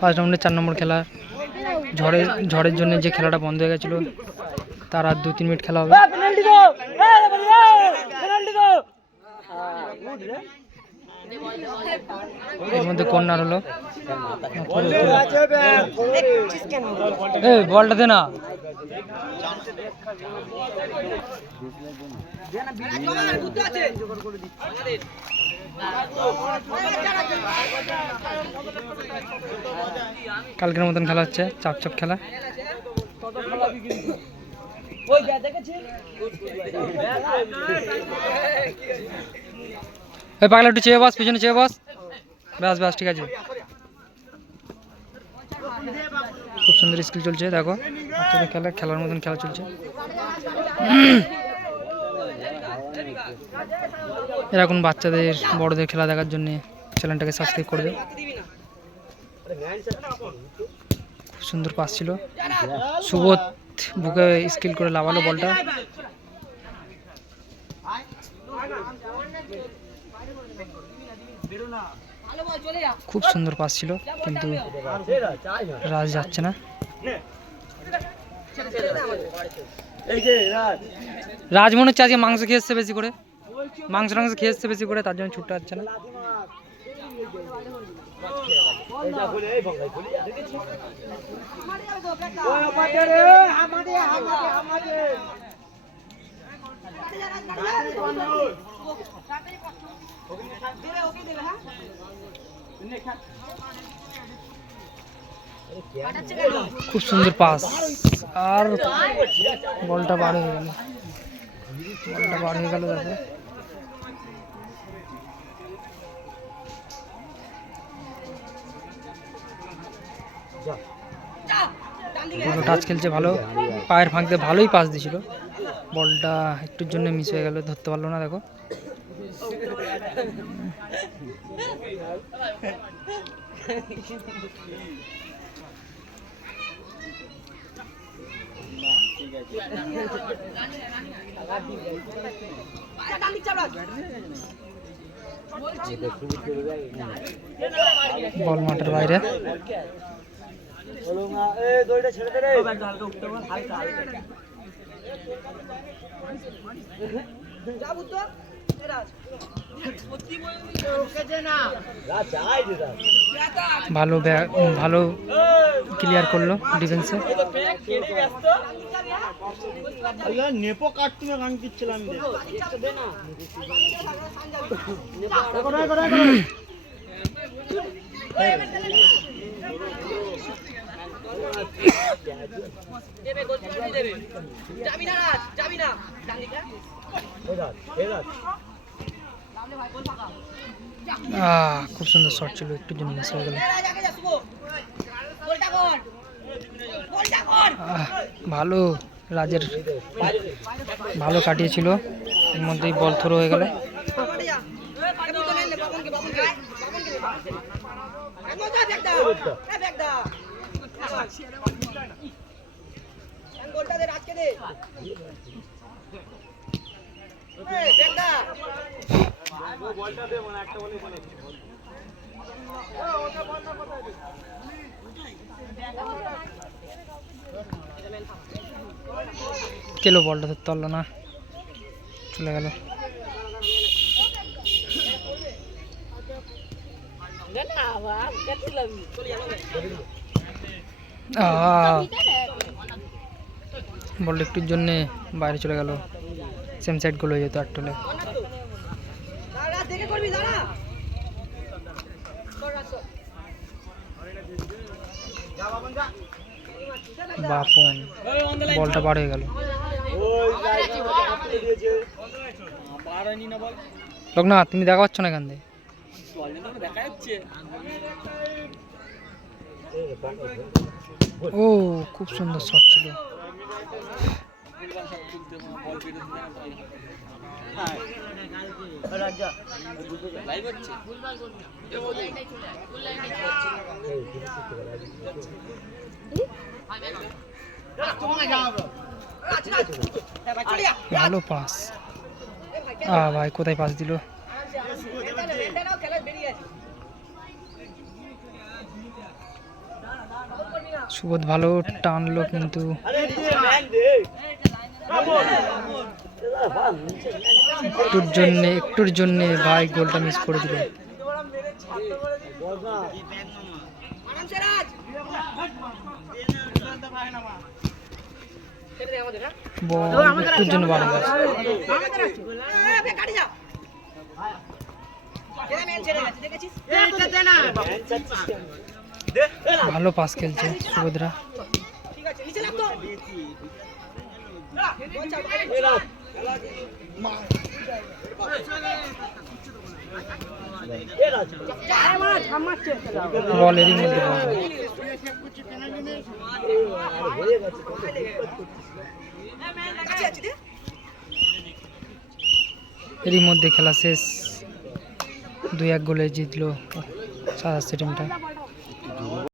First রাউন্ডে 4 নম্বর খেলা। ঝড়ের জন্য যে খেলাটা বন্ধ হয়ে গেছিল তার আর 2-3 মিনিট খেলা হবে। এর মধ্যে কর্নার হলো। বলটা দে না। কালকের মতন খেলা হচ্ছে, চাপ খেলা। পাগলা একটু চেয়ে বস, পিছনে চেয়ে বস। ব্যাস ঠিক আছে। খুব সুন্দর স্কিল চলছে, দেখো বাচ্চাদের খেলার মতন খেলা চলছে। এরকম বাচ্চাদের বড়দের খেলা দেখার জন্য চ্যানেলটাকে সাবস্ক্রাইব করবে। খুব সুন্দর পাস ছিল, সুবোধ বুকে স্কিল করে লাভালো বলটা। খুব সুন্দর পাস ছিল, কিন্তু রাজ যাচ্ছে না। রাজ মনে হচ্ছে আজকে মাংস খেয়ে এসছে বেশি করে, মাংস খেয়ে এসছে বেশি করে, তার জন্য ছুটতে যাচ্ছে না। খুব সুন্দর পাস, আর বলটা বার হয়ে গেল। দেখো ভালো টাচ খেলছে, ভালো পায়ের ফাঁক দিয়ে ভালোই পাস দিছিল। বলটা একটুর জন্য মিস হয়ে গেল, ধরতে পারলো না। দেখো বল মাঠের বাইরে। ভালো ক্লিয়ার করলো ডিফেন্সে। নেপো কাটতে গান দিচ্ছিলাম। খুব সুন্দর শট ছিল, একটু জন্য মিস হয়ে গেল। ভালো রাজের ভালো কাটিয়েছিল, এর মধ্যেই বল থ্রো হয়ে গেল। কেলো বলটা ধরতে পারলো না, চলে গেল। বলটা একটুর জন্য বাইরে চলে গেল, সেম সাইড গোল হয়ে যেত আর টলে। বাপন বলটা বার হয়ে গেল। লোকনাথ তুমি দেখা পাচ্ছ না এখান থেকে? ও খুব সুন্দর শট ছিল। ভালো পাস। ভাই কোথায় পাস দিল? সুবোধ ভালো টানলো কিন্তু একটুর জন্যে ভাই গোলটা মিস করে দিল। বল একটুর জন্য বাড়া গেছে। ভালো পাস খেলছে সুভদ্রা। বল এরই মধ্যে খেলা শেষ, 2-1 গোলে জিতলো সাদা স্টেডিয়ামটা।